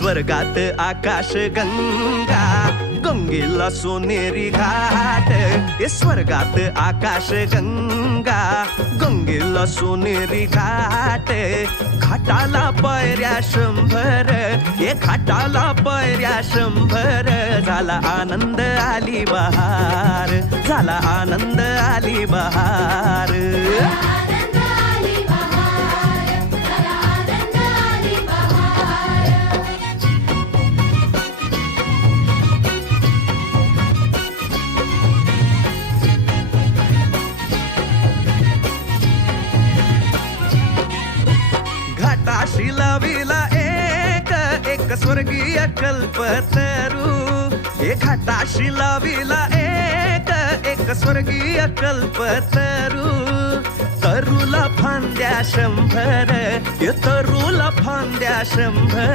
स्वर्गात आकाश गंगा, गंगेला सोनेरी घाट. स्वर्गात आकाश गंगा, गंगेला सोनेरी घाट. घाटाला पायऱ्या 100, घाटाला पायऱ्या 100. झाला आनंद आली बहार, झाला आनंद आली बहार. घाटाशी लाविला एक स्वर्गीय कल्पतरू. घाटाशी लाविला एक स्वर्गीय कल्पतरू. तरूला फांद्या 100, तरूला फांद्या 100.